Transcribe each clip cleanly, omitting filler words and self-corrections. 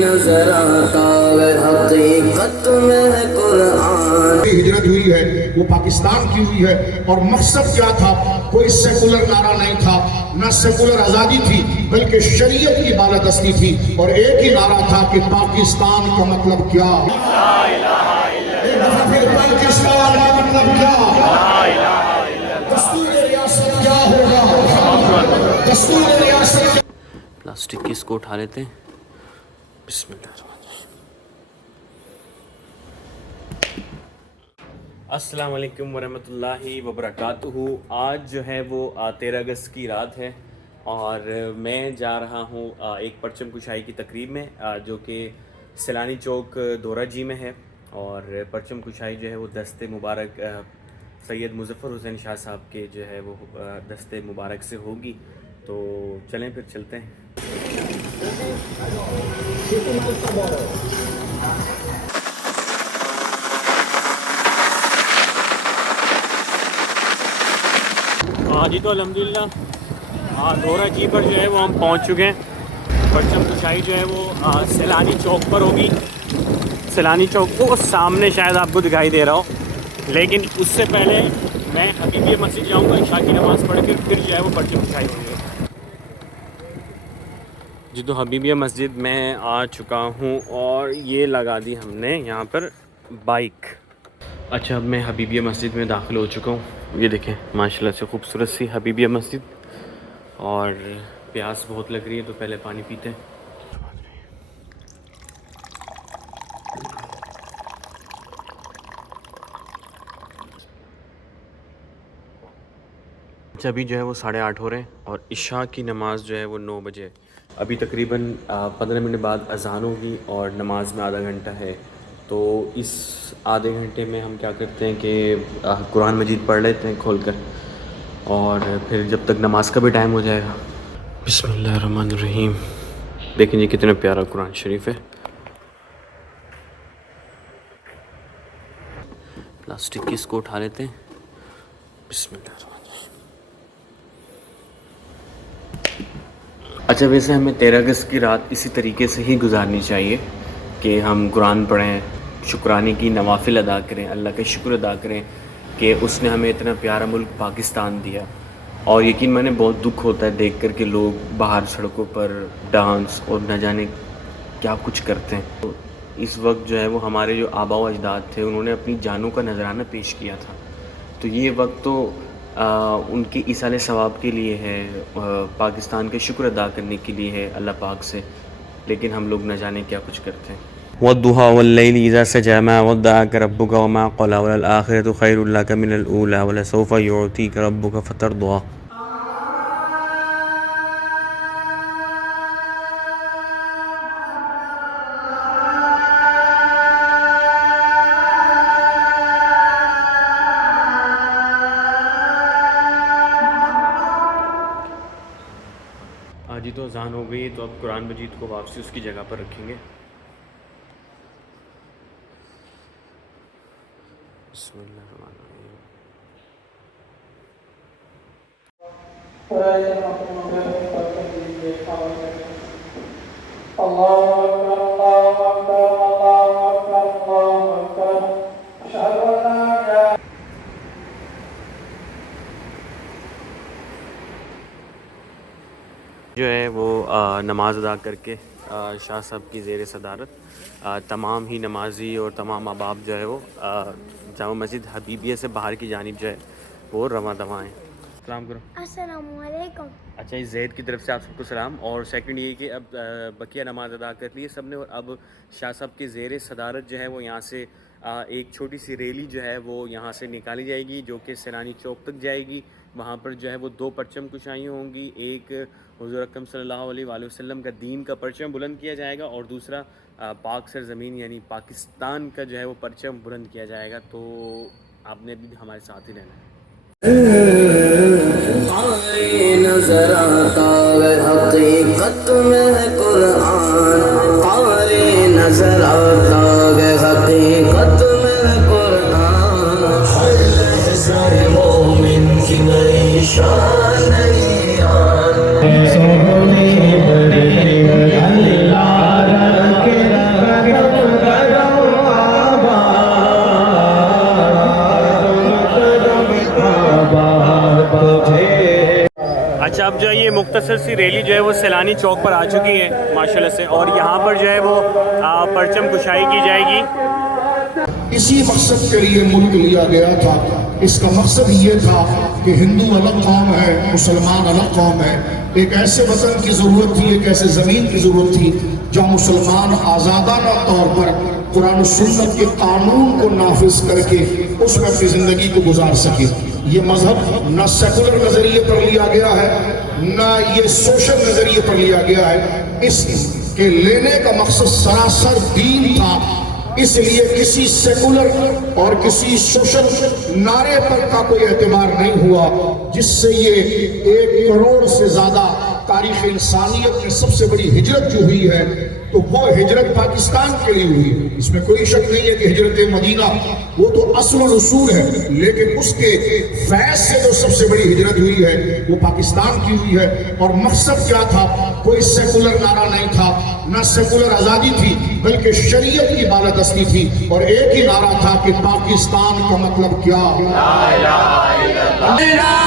نظر آتا ہے حقیقت میں قرآن. ہجرت ہوئی ہے وہ پاکستان کی ہوئی ہے، اور مقصد کیا تھا؟ کوئی سیکولر نعرہ نہیں تھا، نہ سیکولر آزادی تھی، بلکہ شریعت کی بالادستی تھی، اور ایک ہی نعرہ تھا کہ پاکستان کا مطلب کیا؟ ایک دفعہ پھر پاکستان کا مطلب کیا؟ دستور ریاست کیا ہوگا؟ دستور ریاست. پلاسٹک کی اس کو اٹھا لیتے ہیں. بسم اللہ الرحمن الرحیم. السلام علیکم ورحمۃ اللہ وبرکاتہ. آج جو ہے وہ 13 اگست کی رات ہے، اور میں جا رہا ہوں ایک پرچم کشائی کی تقریب میں جو کہ سیلانی چوک دورہ جی میں ہے. اور پرچم کشائی جو ہے وہ دست مبارک سید مظفر حسین شاہ صاحب کے جو ہے وہ دست مبارک سے ہوگی. تو چلیں پھر چلتے ہیں. ہاں جی، تو الحمدللہ دورہ جی پر جو ہے وہ ہم پہنچ چکے ہیں. پرچم کشائی جو ہے وہ سیلانی چوک پر ہوگی. سیلانی چوک کو سامنے شاید آپ کو دکھائی دے رہا ہو، لیکن اس سے پہلے میں حبیبیہ مسجد جاؤں گا، عشاء کی نماز پڑھ کے پھر جو ہے وہ پرچم کشائی ہوگی. جی تو حبیبیہ مسجد میں آ چکا ہوں، اور یہ لگا دی ہم نے یہاں پر بائک. اچھا، اب میں حبیبیہ مسجد میں داخل ہو چکا ہوں. یہ دیکھیں ماشاءاللہ سے خوبصورت سی حبیبیہ مسجد. اور پیاس بہت لگ رہی ہے تو پہلے پانی پیتے ہیں. ابھی جو ہے وہ 8:30 ہو رہے ہیں، اور عشاء کی نماز جو ہے وہ 9 بجے. ابھی تقریباً 15 منٹ بعد اذان ہوگی، اور نماز میں آدھا گھنٹہ ہے. تو اس آدھے گھنٹے میں ہم کیا کرتے ہیں کہ قرآن مجید پڑھ لیتے ہیں کھول کر، اور پھر جب تک نماز کا بھی ٹائم ہو جائے گا. بسم اللہ الرحمن الرحیم. دیکھیں جی کتنا پیارا قرآن شریف ہے. پلاسٹک کی اس کو اٹھا لیتے ہیں. بسم اللہ الرحمن الرحیم. اچھا، ویسے ہمیں 13 اگست کی رات اسی طریقے سے ہی گزارنی چاہیے کہ ہم قرآن پڑھیں، شکرانے کی نوافل ادا کریں، اللہ کا شکر ادا کریں کہ اس نے ہمیں اتنا پیارا ملک پاکستان دیا. اور یقین میں نے بہت دکھ ہوتا ہے دیکھ کر کہ لوگ باہر سڑکوں پر ڈانس اور نہ جانے کیا کچھ کرتے ہیں. تو اس وقت جو ہے وہ ہمارے جو آباء و اجداد تھے انہوں نے اپنی جانوں کا نذرانہ پیش کیا تھا. تو یہ وقت تو ان کے ایصال ثواب کے لیے ہے، پاکستان کے شکر ادا کرنے کے لیے ہے اللہ پاک سے، لیکن ہم لوگ نہ جانے کیا کچھ کرتے ہیں. وَالضُّحَىٰ وَاللَّيْلِ إِذَا سَجَىٰ مَا وَدَّعَكَ رَبُّكَ وَمَا قَلَىٰ وَلَلْآخِرَةُ خَيْرٌ لَّكَ مِنَ الْأُولَىٰ وَلَسَوْفَ يُعْطِيكَ رَبُّكَ فَتَرْضَىٰ. جی تو اذان ہو گئی، تو اب قرآن مجید کو واپسی اس کی جگہ پر رکھیں گے. بسم اللہ الرحمن الرحیم. جو ہے وہ نماز ادا کر کے شاہ صاحب کی زیر صدارت تمام ہی نمازی اور تمام احباب جو ہے وہ جامع مسجد حبیبیہ سے باہر کی جانب جو ہے وہ رواں دواں ہیں. سلام کرو. السلام علیکم. اچھا، اس زید کی طرف سے آپ سب کو سلام. اور سیکنڈ یہ کہ اب بقیہ نماز ادا کر لی ہے سب نے، اور اب شاہ صاحب کے زیر صدارت جو ہے وہ یہاں سے ایک چھوٹی سی ریلی جو ہے وہ یہاں سے نکالی جائے گی جو کہ سیلانی چوک تک جائے گی. وہاں پر جو ہے وہ 2 پرچم کشائیاں ہوں گی. ایک حضور اکرم صلی اللہ علیہ وآلہ وسلم کا دین کا پرچم بلند کیا جائے گا، اور دوسرا پاک سرزمین یعنی پاکستان کا جو ہے وہ پرچم بلند کیا جائے گا. تو آپ نے بھی ہمارے ساتھ ہی رہنا ہے. نظر آتا ہے حقیقت میں قرآن. قاری نظر آتا ہے حقیقت میں قرآن. ہر لحظہ مومن کی نئی شان نئی آن. مختصر سی ریلی جو ہے وہ سیلانی چوک پر آ چکی ہے ماشاءاللہ سے، اور یہاں پر جو ہے وہ پرچم کشائی کی جائے گی۔ اسی مقصد کے لیے ملک لیا گیا تھا۔ اس کا مقصد یہ تھا کہ ہندو الگ قوم ہے، مسلمان الگ قوم ہے۔ ایک ایسے وطن کی ضرورت تھی، ایک ایسے زمین کی ضرورت تھی جہاں مسلمان آزادانہ طور پر قرآن و سنت کے قانون کو نافذ کر کے اس میں اپنی زندگی کو گزار سکے۔ یہ مذہب نہ سیکولر نظریے پر لیا گیا ہے، نہ یہ سوشل نظریے پر لیا گیا ہے۔ اس کے لینے کا مقصد سراسر دین تھا۔ اس لیے کسی سیکولر اور کسی سوشل نعرے پر کا کوئی اعتبار نہیں ہوا، جس سے یہ 1 کروڑ سے زیادہ تاریخ انسانیت میں سب سے بڑی ہجرت جو ہوئی ہے تو وہ ہجرت پاکستان کے لیے ہوئی۔ اس میں کوئی شک نہیں ہے کہ ہجرت مدینہ وہ تو اصل و رسول ہے، لیکن اس کے فیض سے جو سب سے بڑی ہجرت ہوئی ہے وہ پاکستان کی ہوئی ہے۔ اور مقصد کیا تھا؟ کوئی سیکولر نعرہ نہیں تھا، نہ سیکولر آزادی تھی، بلکہ شریعت کی بالادستی تھی، اور ایک ہی نعرہ تھا کہ پاکستان کا مطلب کیا؟ لا الہ الا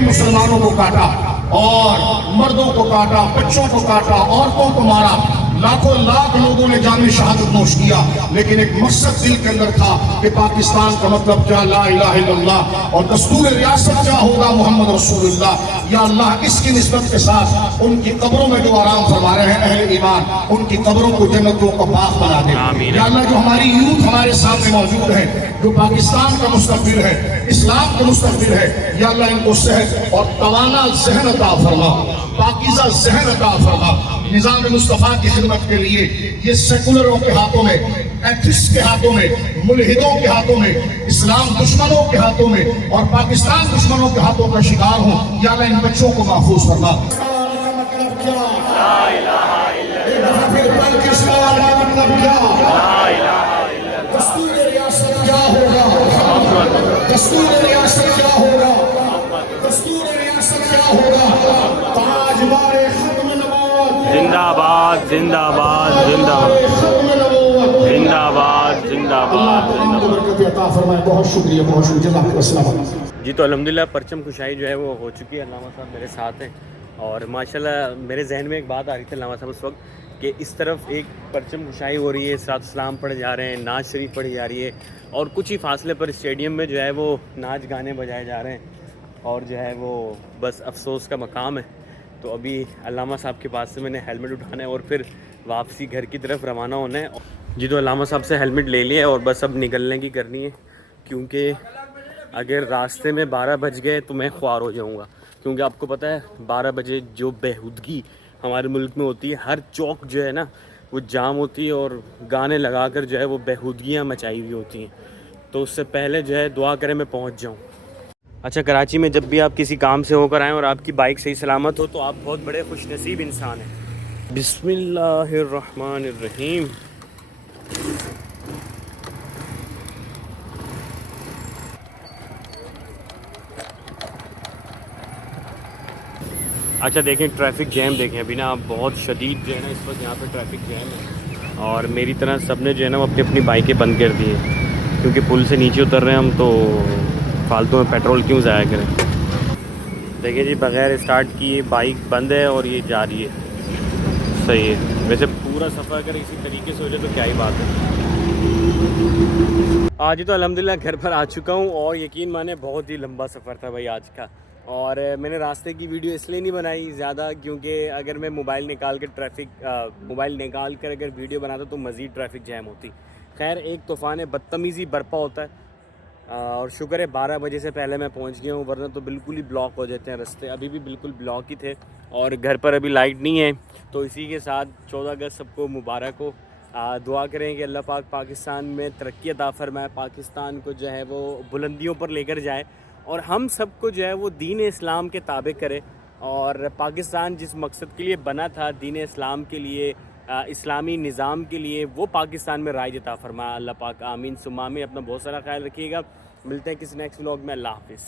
مسلمانوں کو کاٹا اور مردوں کو کاٹا، بچوں کو کاٹا، عورتوں کو مارا، لاکھوں لاکھ لوگوں نے جان شہادت نوش کیا، لیکن ایک مقصد دل کے اندر تھا کہ پاکستان کا مطلب کیا؟ لا الہ الا اللہ، اور دستور ریاست کیا ہوگا؟ محمد رسول اللہ۔ یا اللہ اس کی نسبت کے ساتھ ان کی قبروں میں جو آرام فرما رہے ہیں اہل ایمان، ان کی قبروں کو جنتوں کا باغ بنا دے۔ یا اللہ جو ہماری یوتھ ہمارے سامنے موجود ہے، جو پاکستان کا مستقبل ہے، اسلام کا مستقبل ہے، یا اللہ ان کو صحت اور توانا ذہن عطا فرما، پاکیزہ ذہن عطا فرما۔ نظام مصطفیٰ کی خدمت کے لیے یہ سیکولروں کے ہاتھوں میں، ایتھسٹ کے ہاتھوں میں، ملحدوں کے ہاتھوں میں، اسلام دشمنوں کے ہاتھوں میں اور پاکستان دشمنوں کے ہاتھوں کا شکار ہوں۔ یا اللہ ان بچوں کو محفوظ فرما۔ مطلب کیا؟ لا الہ الا اللہ۔ پاکستان کا مطلب کیا؟ لا الہ الا اللہ۔ دستور ریاست کیا ہوگا؟ دستور ریاست کیا ہوگا؟ دستور ریاست کیا ہوگا؟ تاجدار ختم نبوت زندہ آباد، زندہ آباد، زندہ آباد، زندہ آباد، زندہ آباد۔ بہت شکریہ، بہت شکریہ، جزاک اللہ، السلام علیکم۔ جی تو الحمدللہ پرچم کشائی جو ہے وہ ہو چکی ہے، علامہ صاحب میرے ساتھ ہیں، اور ماشاءاللہ میرے ذہن میں ایک بات آ رہی تھی علامہ صاحب اس وقت کہ اس طرف ایک پرچم کشائی ہو رہی ہے، صلاۃ السلام پڑھے جا رہے ہیں، نعت شریف پڑھی جا رہی ہے، اور کچھ ہی فاصلے پر اسٹیڈیم میں جو ہے وہ ناچ گانے بجائے جا رہے ہیں، اور جو ہے وہ بس افسوس کا مقام ہے۔ تو ابھی علامہ صاحب کے پاس سے میں نے ہیلمٹ اٹھانا ہے اور پھر واپسی گھر کی طرف روانہ ہونا ہے۔ جی تو علامہ صاحب سے ہیلمٹ لے لیا ہے اور بس اب نکلنے کی کرنی ہے، کیونکہ اگر راستے میں 12 بج گئے تو میں خوار ہو جاؤں گا، کیونکہ آپ کو پتہ ہے 12 بجے جو بےہودگی ہمارے ملک میں ہوتی ہے، ہر چوک جو ہے نا وہ جام ہوتی ہے اور گانے لگا کر جو ہے وہ بےہودگیاں مچائی ہوئی ہوتی ہیں، تو اس سے پہلے جو ہے دعا کریں میں پہنچ جاؤں۔ اچھا، کراچی میں جب بھی آپ کسی کام سے ہو کر آئیں اور آپ کی بائک صحیح سلامت ہو تو آپ بہت بڑے خوش نصیب انسان ہیں۔ بسم اللہ الرحمن الرحیم۔ اچھا دیکھیں ٹریفک جیم دیکھیں، ابھی نا بہت شدید جو ہے نا اس وقت یہاں پہ ٹریفک جیم ہے، اور میری طرح سب نے جو ہے نا وہ اپنی اپنی بائکیں بند کر دی ہیں، کیونکہ پل سے نیچے اتر رہے ہیں ہم، تو فالتو میں پیٹرول کیوں ضائع کریں۔ دیکھیں جی بغیر اسٹارٹ کیے بائک بند ہے اور یہ جا رہی ہے، صحیح ہے، ویسے پورا پورا سفر اگر اسی طریقے سے ہو جائے تو کیا ہی بات ہے. آج تو الحمدللہ گھر پر آ چکا ہوں اور یقین مانے بہت ہی لمبا سفر تھا بھائی آج کا. اور میں نے راستے کی ویڈیو اس لیے نہیں بنائی زیادہ کیونکہ اگر میں موبائل نکال کر اگر ویڈیو بناتا تو مزید ٹریفک جیم ہوتی. خیر ایک طوفان بدتمیزی برپا ہوتا ہے اور شکر ہے 12 بجے سے پہلے میں پہنچ گیا ہوں, ورنہ تو بالکل ہی بلاک ہو جاتے ہیں راستے. ابھی بھی بالکل بلاک ہی تھے اور گھر پر ابھی لائٹ نہیں ہے. تو اسی کے ساتھ 14 اگست سب کو مبارک ہو. دعا کریں کہ اللہ پاک پاکستان میں ترقی عطا فرمائے, پاکستان کو جو ہے وہ بلندیوں پر لے کر جائے اور ہم سب کو جو ہے وہ دین اسلام کے تابع کرے. اور پاکستان جس مقصد کے لیے بنا تھا, دین اسلام کے لیے, اسلامی نظام کے لیے, وہ پاکستان میں رائج عطا فرمائے اللہ پاک. آمین ثم آمین. اپنا بہت سارا خیال رکھیے گا. ملتے ہیں کسی نیکسٹ ولاگ میں. اللہ حافظ.